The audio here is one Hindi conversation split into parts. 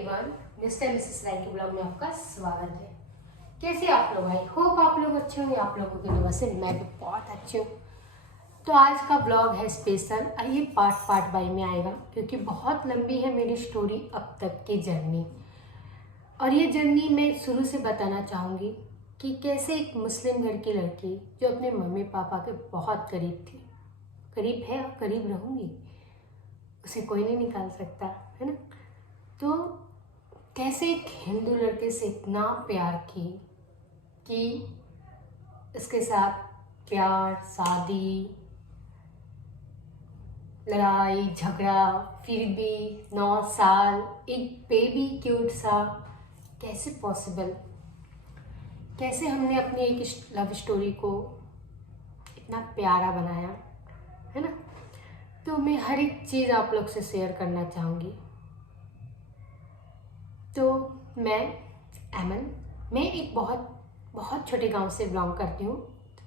एवरीवन, मिस्टर मिसेस राय के ब्लॉग में आपका स्वागत है। कैसे आप लोग? आई होप आप लोग अच्छे होंगे। आप लोगों की दुआ से मैं भी बहुत अच्छी हूँ। तो आज का ब्लॉग है स्पेशल और ये पार्ट बाई में आएगा क्योंकि बहुत लंबी है मेरी स्टोरी अब तक की जर्नी। और ये जर्नी मैं शुरू से बताना चाहूँगी कि कैसे एक मुस्लिम घर की लड़की जो अपने मम्मी पापा के बहुत करीब थी, करीब है और करीब रहूँगी, उसे कोई नहीं निकाल सकता, है ना। तो कैसे एक हिंदू लड़के से इतना प्यार की कि इसके साथ प्यार, शादी, लड़ाई झगड़ा, फिर भी 9 साल एक बेबी क्यूट सा, कैसे पॉसिबल, कैसे हमने अपनी एक लव स्टोरी को इतना प्यारा बनाया, है ना। तो मैं हर एक चीज़ आप लोग से शेयर करना चाहूँगी। तो मैं मैं एक बहुत छोटे गांव से बिलोंग करती हूँ,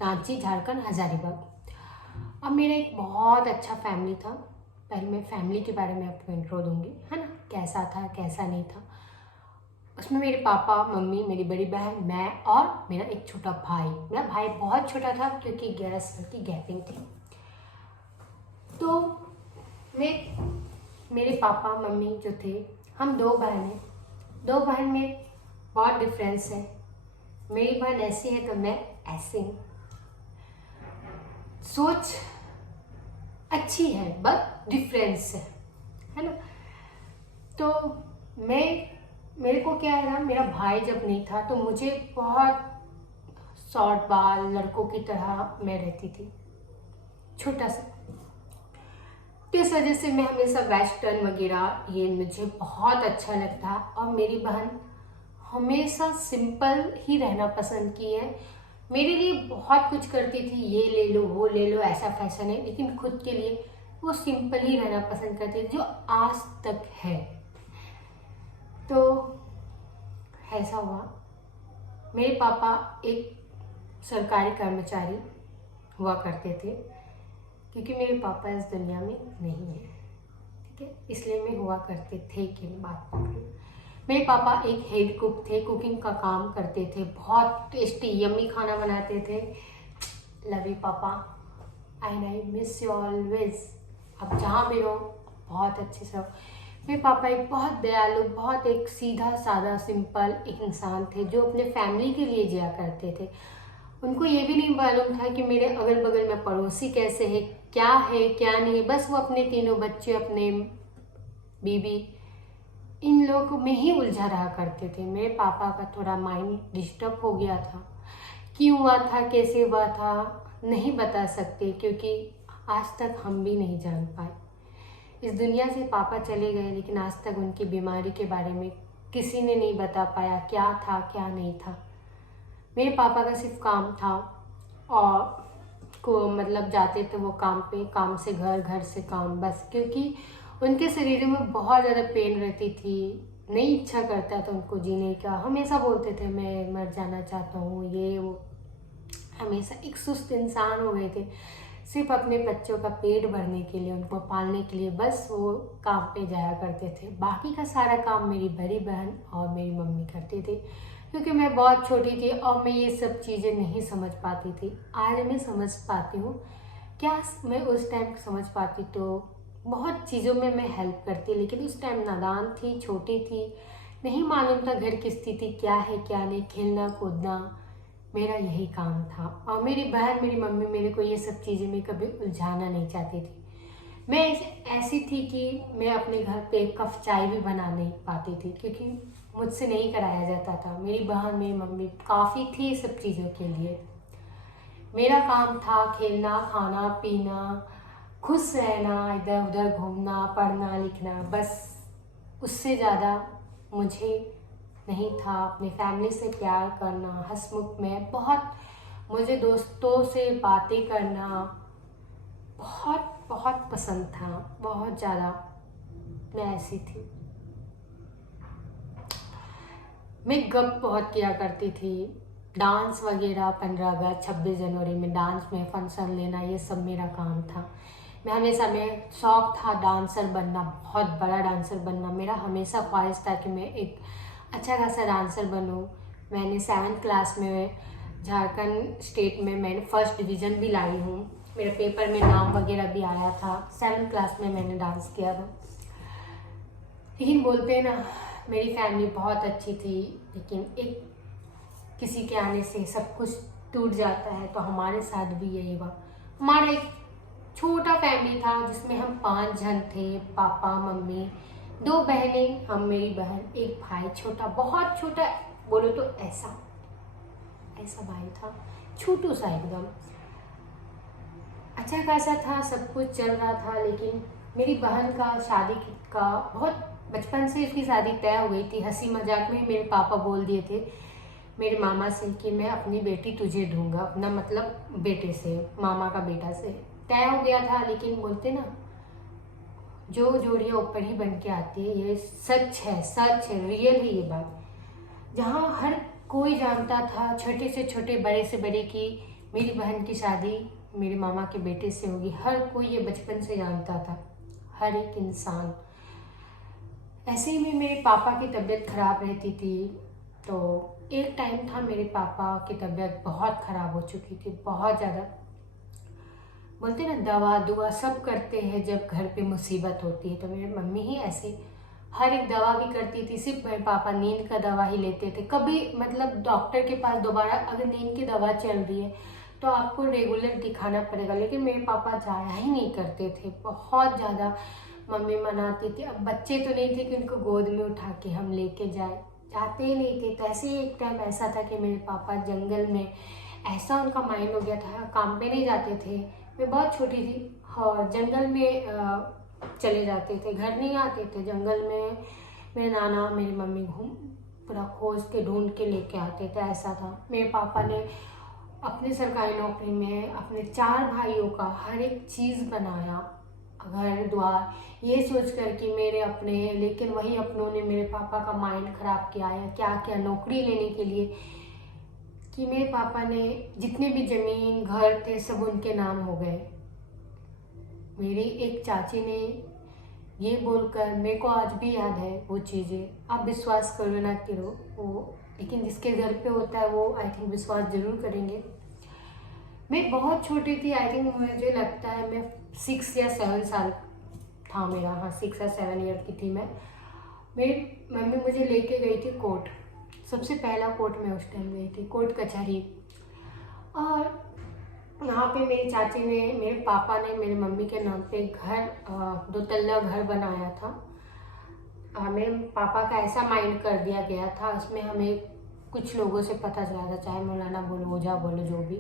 रांची, झारखंड, हजारीबाग। अब मेरा एक बहुत अच्छा फैमिली था। पहले मैं फैमिली के बारे में आपको इंट्रो दूंगी, है ना, कैसा था कैसा नहीं था। उसमें मेरे पापा, मम्मी, मेरी बड़ी बहन, मैं और मेरा एक छोटा भाई। मेरा भाई बहुत छोटा था क्योंकि 11 साल की गैपिंग थी। तो मेरे पापा मम्मी जो थे, हम 2 बहन हैं। 2 बहन में बहुत डिफरेंस है। मेरी बहन ऐसी है तो मैं ऐसी हूँ। सोच अच्छी है बट डिफरेंस है ना। तो मेरे को क्या है ना, मेरा भाई जब नहीं था तो मुझे बहुत शॉर्ट बाल लड़कों की तरह मैं रहती थी, छोटा सा। तो इस वजह से मैं हमेशा वेस्टर्न वगैरह ये मुझे बहुत अच्छा लगता। और मेरी बहन हमेशा सिंपल ही रहना पसंद की है। मेरे लिए बहुत कुछ करती थी, ये ले लो वो ले लो, ऐसा फैशन है, लेकिन खुद के लिए वो सिंपल ही रहना पसंद करती थी, जो आज तक है। तो ऐसा हुआ, मेरे पापा एक सरकारी कर्मचारी हुआ करते थे क्योंकि मेरे पापा इस दुनिया में नहीं है, ठीक है, इसलिए मैं हुआ करते थे की बात कर रही हूँ। मेरे पापा एक हेड कुक थे, कुकिंग का काम करते थे, बहुत टेस्टी यम्मी खाना बनाते थे। लव यू पापा, आई मिस यू ऑलवेज। आप जहाँ भी रहो बहुत अच्छे से रहो। मेरे पापा एक बहुत दयालु, बहुत एक सीधा साधा सिंपल एक इंसान थे जो अपने फैमिली के लिए जिया करते थे। उनको ये भी नहीं मालूम था कि मेरे अगल बगल में पड़ोसी कैसे है क्या नहीं। बस वो अपने 3 बच्चे, अपने बीबी, इन लोगों में ही उलझा रहा करते थे। मेरे पापा का थोड़ा माइंड डिस्टर्ब हो गया था। क्यों हुआ था, कैसे हुआ था, नहीं बता सकते क्योंकि आज तक हम भी नहीं जान पाए। इस दुनिया से पापा चले गए लेकिन आज तक उनकी बीमारी के बारे में किसी ने नहीं बता पाया, क्या था क्या नहीं था। मेरे पापा का सिर्फ काम था और को मतलब जाते थे वो काम पे, काम से घर, घर से काम, बस। क्योंकि उनके शरीर में बहुत ज़्यादा पेन रहती थी, नहीं इच्छा करता था उनको जीने का। हमेशा बोलते थे मैं मर जाना चाहता हूँ, ये वो। हमेशा एक सुस्त इंसान हो गए थे, सिर्फ अपने बच्चों का पेट भरने के लिए, उनको पालने के लिए बस वो काम पे जाया करते थे। बाकी का सारा काम मेरी बड़ी बहन और मेरी मम्मी करते थे क्योंकि मैं बहुत छोटी थी और मैं ये सब चीज़ें नहीं समझ पाती थी। आज मैं समझ पाती हूँ। क्या मैं उस टाइम समझ पाती तो बहुत चीज़ों में मैं हेल्प करती, लेकिन उस टाइम नादान थी, छोटी थी, नहीं मालूम था घर की स्थिति क्या है क्या नहीं। खेलना कूदना मेरा यही काम था। और मेरी बहन, मेरी मम्मी मेरे को ये सब चीज़ें में कभी उलझाना नहीं चाहती थी। मैं ऐसी थी कि मैं अपने घर पे 1 कप चाय भी बना नहीं पाती थी क्योंकि मुझसे नहीं कराया जाता था। मेरी बहन, मेरी मम्मी काफ़ी थी सब चीज़ों के लिए। मेरा काम था खेलना, खाना पीना, खुश रहना, इधर उधर घूमना, पढ़ना लिखना, बस। उससे ज़्यादा मुझे नहीं था। अपनी फैमिली से प्यार करना, हंसमुख में बहुत, मुझे दोस्तों से बातें करना बहुत बहुत पसंद था, बहुत ज़्यादा। मैं ऐसी थी। मैं गप बहुत किया करती थी। डांस वगैरह 15 अगस्त 26 जनवरी में डांस में फंक्शन लेना, ये सब मेरा काम था। मैं हमेशा, मैं शौक था डांसर बनना, बहुत बड़ा डांसर बनना। मेरा हमेशा ख्वाहिश था कि मैं एक अच्छा खासा डांसर बनूं। मैंने 7th क्लास में झारखंड स्टेट में मैंने फर्स्ट डिवीज़न भी लाई हूँ। मेरे पेपर में नाम वगैरह भी आया था। 7th क्लास में मैंने डांस किया था। लेकिन बोलते हैं ना, मेरी फैमिली बहुत अच्छी थी, लेकिन एक किसी के आने से सब कुछ टूट जाता है। तो हमारे साथ भी यही हुआ। हमारा एक छोटा फैमिली था जिसमें हम 5 जन थे, पापा, मम्मी, 2 बहनें, हम, मेरी बहन, एक भाई, छोटा, बहुत छोटा, बोलो तो ऐसा भाई था, छोटू सा एकदम। अच्छा खासा था, सब कुछ चल रहा था। लेकिन मेरी बहन का शादी का बहुत बचपन से उसकी शादी तय हो गई थी। हंसी मजाक में मेरे पापा बोल दिए थे मेरे मामा से कि मैं अपनी बेटी तुझे दूंगा, अपना मतलब बेटे से, मामा का बेटा से तय हो गया था। लेकिन बोलते ना, जो जोड़ियाँ ऊपर ही बन के आती है, ये सच है, सच है, रियल है ये बात। जहाँ हर कोई जानता था, छोटे से छोटे, बड़े से बड़े, की मेरी बहन की शादी मेरे मामा के बेटे से होगी, हर कोई ये बचपन से जानता था, हर एक इंसान। ऐसे ही में मेरे पापा की तबीयत खराब रहती थी। तो एक टाइम था मेरे पापा की तबीयत बहुत खराब हो चुकी थी, बहुत ज़्यादा। बोलते ना, दवा दुआ सब करते हैं जब घर पे मुसीबत होती है। तो मेरी मम्मी ही ऐसे हर एक दवा भी करती थी। सिर्फ मेरे पापा नींद का दवा ही लेते थे। कभी मतलब डॉक्टर के पास दोबारा, अगर नींद की दवा चल रही है तो आपको रेगुलर दिखाना पड़ेगा, लेकिन मेरे पापा जाया ही नहीं करते थे, बहुत ज़्यादा। मम्मी मनाती थी। अब बच्चे तो नहीं थे कि उनको गोद में उठा के हम लेके जाए, जाते ही नहीं थे। तो ऐसे ही एक टाइम ऐसा था कि मेरे पापा जंगल में, ऐसा उनका माइंड हो गया था, काम पे नहीं जाते थे। मैं बहुत छोटी थी और जंगल में चले जाते थे, घर नहीं आते थे। जंगल में मेरे नाना, मेरी मम्मी घूम पूरा खोज के ढूंढ के लेके आते थे, ऐसा था। मेरे पापा ने अपने सरकारी नौकरी में अपने 4 भाइयों का हर एक चीज़ बनाया, घर द्वार, ये सोच कर कि मेरे अपने हैं। लेकिन वही अपनों ने मेरे पापा का माइंड खराब किया है, क्या क्या नौकरी लेने के लिए, कि मेरे पापा ने जितने भी जमीन घर थे सब उनके नाम हो गए। मेरी एक चाची ने ये बोलकर, मेरे को आज भी याद है वो चीज़ें, आप विश्वास करो ना करो वो, लेकिन जिसके घर पे होता है वो आई थिंक विश्वास जरूर करेंगे। मैं बहुत छोटी थी, आई थिंक मुझे लगता है मैं 6 या 7 साल था मेरा, हाँ 6 या 7 ईयर की थी मैं। मेरी मम्मी मुझे लेके गई थी कोर्ट, सबसे पहला कोर्ट में उस टाइम गई थी, कोर्ट कचहरी। और यहाँ पे मेरी चाची ने, मेरे पापा ने मेरे मम्मी के नाम पे घर, 2 तल्ला घर बनाया था। मेरे पापा का ऐसा माइंड कर दिया गया था, उसमें हमें कुछ लोगों से पता चला था, चाहे मौलाना बोलो, ओझा बोलो, जो भी,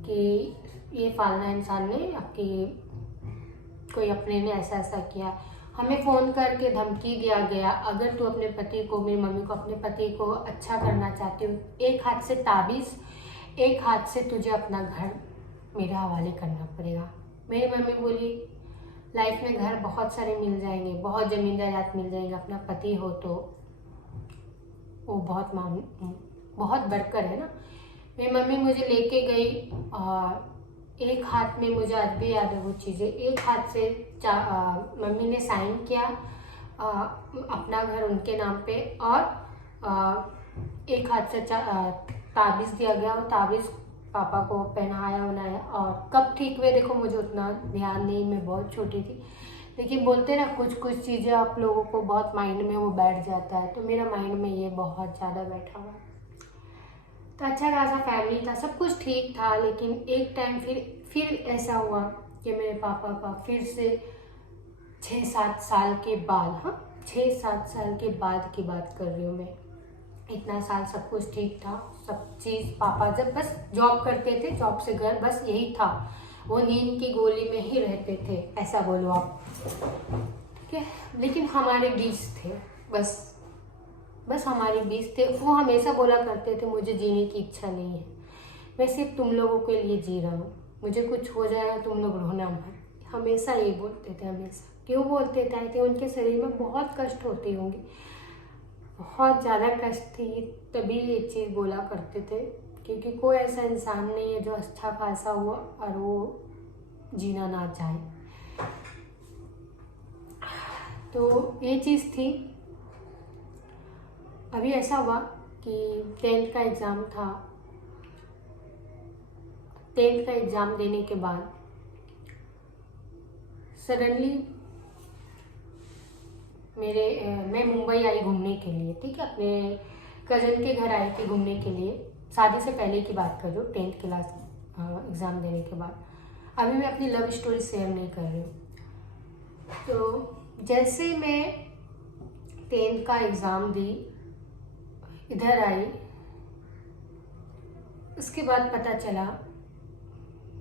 कि ये फालना इंसान ने आपकी, कोई अपने ने ऐसा ऐसा किया। हमें फ़ोन करके धमकी दिया गया, अगर तू अपने पति को, मेरी मम्मी को, अपने पति को अच्छा करना चाहती हो, एक हाथ से ताबीज़, एक हाथ से तुझे अपना घर मेरे हवाले करना पड़ेगा। मेरी मम्मी बोली, लाइफ में घर बहुत सारे मिल जाएंगे, बहुत ज़मीन जायदाद मिल जाएंगे, अपना पति हो तो वो बहुत बढ़कर है ना। मेरी मम्मी मुझे लेके गई और एक हाथ में, मुझे आज भी याद है वो चीज़ें, एक हाथ से मम्मी ने साइन किया अपना घर उनके नाम पे, और एक हाथ से ताबीज़ दिया गया, और ताबीज़ पापा को पहनाया उनाया। और कब ठीक हुए देखो मुझे उतना ध्यान नहीं, मैं बहुत छोटी थी। लेकिन बोलते ना, कुछ कुछ चीज़ें आप लोगों को बहुत माइंड में वो बैठ जाता है, तो मेरा माइंड में ये बहुत ज़्यादा बैठा हुआ। तो अच्छा खासा फैमिली था, सब कुछ ठीक था। लेकिन एक टाइम फिर ऐसा हुआ कि मेरे पापा का फिर से 6-7 साल के बाद, हाँ 6-7 साल के बाद की बात कर रही हूँ मैं, इतना साल सब कुछ ठीक था, सब चीज़। पापा जब बस जॉब करते थे, जॉब से घर, बस यही था, वो नींद की गोली में ही रहते थे, ऐसा बोलो आप, ठीक है। लेकिन हमारे बीच थे, बस हमारे बीच थे। वो हमेशा बोला करते थे, मुझे जीने की इच्छा नहीं है, मैं सिर्फ तुम लोगों के लिए जी रहा हूँ, मुझे कुछ हो जाएगा तुम लोग रोना मत, हमेशा ये बोलते थे, हमेशा। क्यों बोलते थे? उनके शरीर में बहुत कष्ट होते होंगे, बहुत ज़्यादा कष्ट थी, तभी ये चीज़ बोला करते थे, क्योंकि कोई ऐसा इंसान नहीं है जो अच्छा खासा हुआ और वो जीना ना चाहे। तो ये चीज़ थी। अभी ऐसा हुआ कि 10th का एग्ज़ाम था। 10th का एग्ज़ाम देने के बाद सडनली मैं मुंबई आई घूमने के लिए, ठीक है, अपने कज़न के घर आई थी घूमने के लिए। शादी से पहले की बात कर रही हूँ, 10th क्लास एग्ज़ाम देने के बाद। अभी मैं अपनी लव स्टोरी शेयर नहीं कर रही हूँ। तो जैसे मैं 10th का एग्ज़ाम दी, इधर आई, उसके बाद पता चला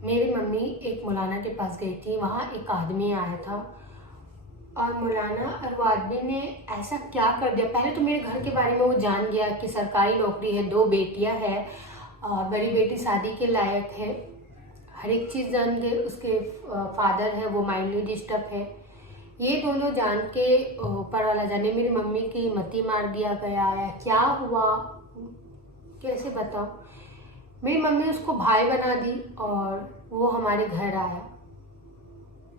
मेरी मम्मी एक मौलाना के पास गई थी। वहाँ एक आदमी आया था और मौलाना और वो आदमी ने ऐसा क्या कर दिया। पहले तो मेरे घर के बारे में वो जान गया कि सरकारी नौकरी है, 2 बेटियां हैं और बड़ी बेटी शादी के लायक है, हर एक चीज़ जान गए। उसके फादर है वो माइंडली डिस्टर्ब है। ये दोनों जान के ऊपर वाला जाने मेरी मम्मी की मती मार दिया गया है। क्या हुआ कैसे बताओ। मेरी मम्मी उसको भाई बना दी और वो हमारे घर आया।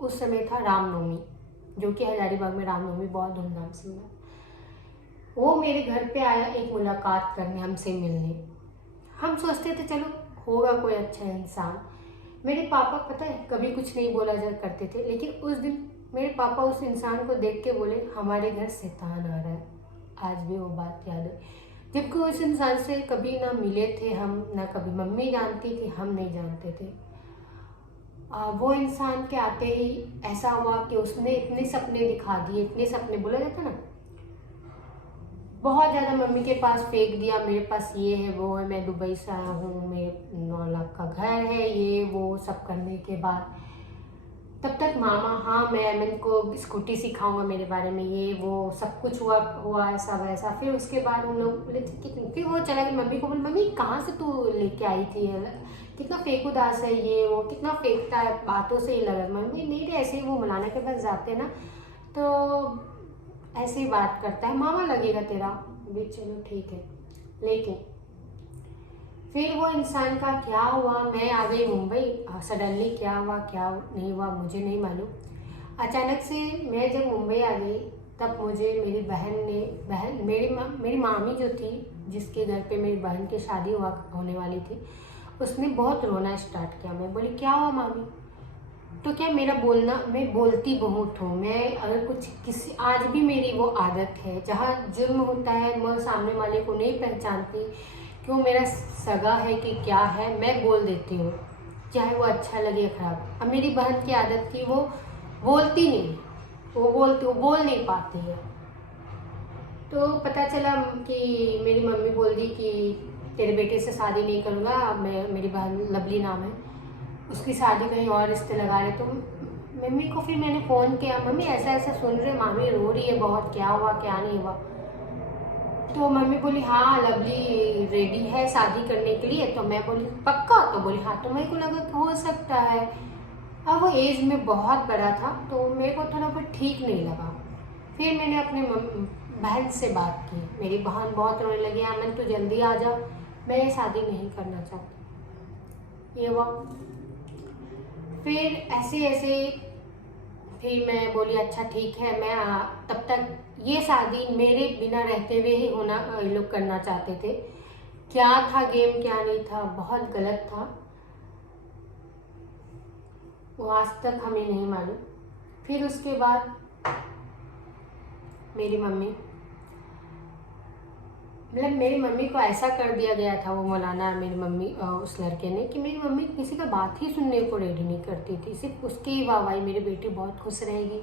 उस समय था रामनवमी, जो कि हजारीबाग में रामनवमी बहुत धूमधाम से हुआ। वो मेरे घर पे आया एक मुलाकात करने, हमसे मिलने। हम सोचते थे चलो होगा कोई अच्छा इंसान। मेरे पापा पता है कभी कुछ नहीं बोला जा करते थे, लेकिन उस दिन मेरे पापा उस इंसान को देख के बोले हमारे घर शैतान आ रहा है। आज भी वो बात याद है, जबकि उस इंसान से कभी ना मिले थे हम, ना कभी मम्मी जानती थी, हम नहीं जानते थे। वो इंसान के आते ही ऐसा हुआ कि उसने इतने सपने दिखा दिए, इतने सपने, बोला जाता ना, बहुत ज़्यादा मम्मी के पास फेंक दिया। मेरे पास ये है वो है, मैं दुबई से आया हूँ, मेरे 9 लाख का घर है, ये वो सब करने के बाद तब तक मामा हाँ मैं अमन को स्कूटी सिखाऊंगा, मेरे बारे में ये वो सब कुछ हुआ ऐसा वैसा। फिर उसके बाद हम लोग बोले कितनी, फिर वो चला गया। मम्मी को बोले मम्मी कहाँ से तू लेके आई थी, कितना फेंकूदास है ये वो, कितना फेंकता है, बातों से ही लगा। मम्मी नहीं रे ऐसे ही वो मौलाना के पास जाते हैं ना तो ऐसे ही बात करता है, मामा लगेगा तेरा भी, चलो ठीक है। लेकिन फिर वो इंसान का क्या हुआ, मैं आ गई मुंबई। सडनली क्या हुआ क्या नहीं हुआ मुझे नहीं मालूम। अचानक से मैं जब मुंबई आ गई तब मुझे मेरी मेरी मामी जो थी, जिसके घर पे मेरी बहन की शादी होने वाली थी, उसने बहुत रोना स्टार्ट किया। मैं बोली क्या हुआ मामी। तो क्या मेरा बोलना, मैं बोलती बहुत हूँ, मैं अगर कुछ किसी, आज भी मेरी वो आदत है, जहाँ जुर्म होता है मैं सामने वाले को नहीं पहचानती कि वो मेरा सगा है कि क्या है, मैं बोल देती हूँ, चाहे वो अच्छा लगे खराब। अब मेरी बहन की आदत थी वो बोलती नहीं, वो बोल नहीं पाती है। तो पता चला कि मेरी मम्मी बोल दी कि तेरे बेटे से शादी नहीं करूँगा। मेरी बहन लवली नाम है, उसकी शादी कहीं और रिश्ते लगा रहे। तो मम्मी को फिर मैंने फ़ोन किया, मम्मी ऐसा ऐसा सुन रहे, मामी रो रही है बहुत, क्या हुआ क्या नहीं हुआ। तो मम्मी बोली हाँ लवली रेडी है शादी करने के लिए। तो मैं बोली पक्का। तो बोली हाँ। तो मेरे को लगा कि हो सकता है, अब वो एज में बहुत बड़ा था तो मेरे को थोड़ा बहुत ठीक नहीं लगा। फिर मैंने अपने बहन से बात की। मेरी बहन बहुत रोने लगी, अमन तू जल्दी आ जा, मैं ये शादी नहीं करना चाहती। ये हुआ। फिर ऐसे ऐसे फिर मैं बोली अच्छा ठीक है, मैं तब तक ये शादी मेरे बिना रहते हुए ही होना ये लोग करना चाहते थे। क्या था गेम क्या नहीं था, बहुत गलत था वो, आज तक हमें नहीं मालूम। फिर उसके बाद मेरी मम्मी, मतलब मेरी मम्मी को ऐसा कर दिया गया था वो मौलाना, मेरी मम्मी उस लड़के ने, कि मेरी मम्मी किसी का बात ही सुनने को रेडी नहीं करती थी, सिर्फ उसकी ही वाहवाही, मेरी बेटी बहुत खुश रहेगी,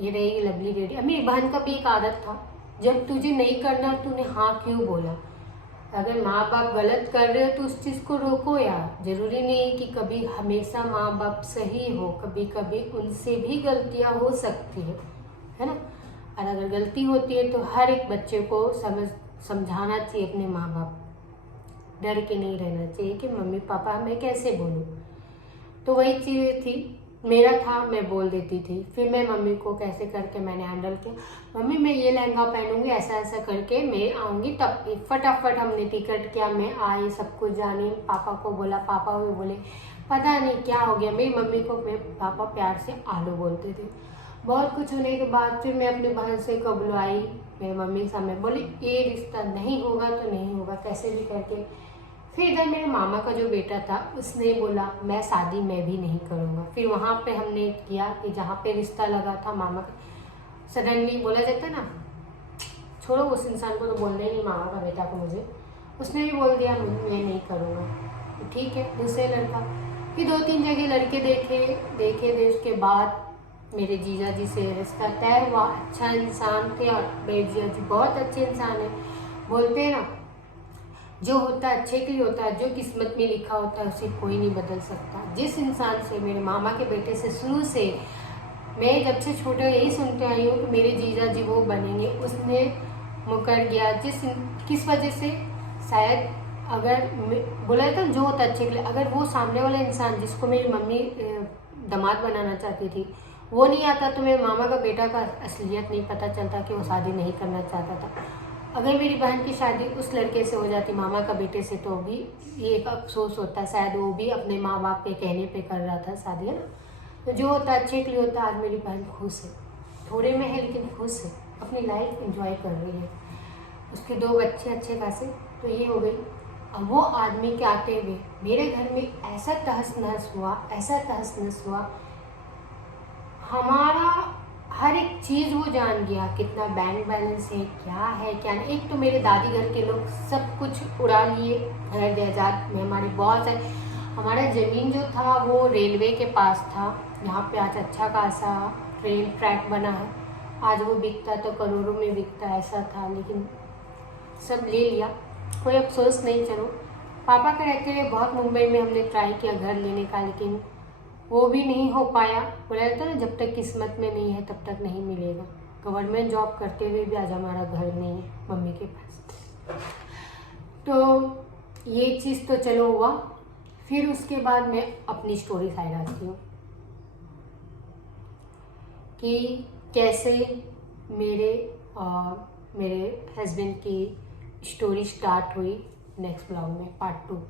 ये रहेगी लवली रेडी। अब मेरी बहन का भी एक आदत था, जब तुझे नहीं करना तूने हाँ क्यों बोला। अगर माँ बाप गलत कर रहे हो तो उस चीज़ को रोको यार। जरूरी नहीं है कि कभी हमेशा माँ बाप सही हो, कभी कभी उनसे भी गलतियाँ हो सकती है ना। और अगर गलती होती है तो हर एक बच्चे को समझाना चाहिए अपने माँ बाप, डर के नहीं रहना चाहिए कि मम्मी पापा मैं कैसे बोलूँ। तो वही चीज़ थी, मेरा था मैं बोल देती थी। फिर मैं मम्मी को कैसे करके मैंने हैंडल किया, मम्मी मैं ये लहंगा पहनूंगी, ऐसा ऐसा करके मैं आऊँगी। तब फटाफट हमने टिकट किया, मैं आई, सब कुछ जानी। पापा को बोला, पापा भी बोले, पता नहीं क्या हो गया। मेरी मम्मी को मैं पापा प्यार से आलू बोलते थे। बहुत कुछ होने के बाद फिर मैं अपने बहन से कबुलवाई मेरी मम्मी के सामने, बोली ये रिश्ता नहीं होगा तो नहीं होगा कैसे भी करके। फिर इधर मेरे मामा का जो बेटा था उसने बोला मैं शादी मैं भी नहीं करूँगा। फिर वहाँ पे हमने किया कि जहाँ पे रिश्ता लगा था मामा का, सडनली बोला जाता है ना, छोड़ो उस इंसान को तो बोलना ही नहीं मामा का बेटा को, मुझे उसने भी बोल दिया मैं नहीं करूँगा। तो ठीक है, दूसरे लड़का, फिर 2-3 जगह लड़के देखे उसके बाद मेरे जीजा जी से रिश्ता तय हुआ। अच्छा इंसान थे और मेरे जीजा जी बहुत अच्छे इंसान है। बोलते हैं ना, जो होता है अच्छे के लिए होता है, जो किस्मत में लिखा होता है उसे कोई नहीं बदल सकता। जिस इंसान से, मेरे मामा के बेटे से शुरू से मैं जब से छोटे यही सुनते आई हूँ कि मेरे जीजा जी वो बनेंगे, उसने मुकर गया। किस वजह से, शायद अगर बोला जाता जो होता अच्छे के लिए, अगर वो सामने वाला इंसान जिसको मेरी मम्मी दामाद बनाना चाहती थी वो नहीं आता तो मेरे मामा का बेटा का असलियत नहीं पता चलता कि वो शादी नहीं करना चाहता था। अगर मेरी बहन की शादी उस लड़के से हो जाती, मामा का बेटे से, तो भी ये एक अफसोस होता, शायद वो भी अपने माँ बाप के कहने पे कर रहा था शादी, है ना। तो जो होता अच्छे के लिए होता। आज मेरी बहन खुश है, थोड़े में है लेकिन खुश है, अपनी लाइफ एंजॉय कर रही है, उसके 2 बच्चे अच्छे खासे। तो ये हो गई। अब वो आदमी के आते हुए मेरे घर में ऐसा तहस नहस हुआ, हमारा हर एक चीज़ वो जान गया, कितना बैंक बैलेंस है, क्या है क्या नहीं। एक तो मेरे दादी घर के लोग सब कुछ उड़ा लिए, घर जायदाद में हमारे बहुत सारे, हमारा ज़मीन जो था वो रेलवे के पास था, यहाँ पे आज अच्छा खासा ट्रेन ट्रैक बना है, आज वो बिकता तो करोड़ों में बिकता, ऐसा था, लेकिन सब ले लिया, कोई अफसोस नहीं। चलो, पापा के रहते हुए बहुत मुंबई में हमने ट्राई किया घर लेने का, लेकिन वो भी नहीं हो पाया। बोला जाता है ना, जब तक किस्मत में नहीं है तब तक नहीं मिलेगा। गवर्नमेंट जॉब करते हुए भी आज हमारा घर नहीं है मम्मी के पास। तो ये चीज़ तो चलो हुआ। फिर उसके बाद मैं अपनी स्टोरी साइड आती हूँ कि कैसे मेरे हस्बैंड की स्टोरी स्टार्ट हुई। नेक्स्ट ब्लॉग में पार्ट 2।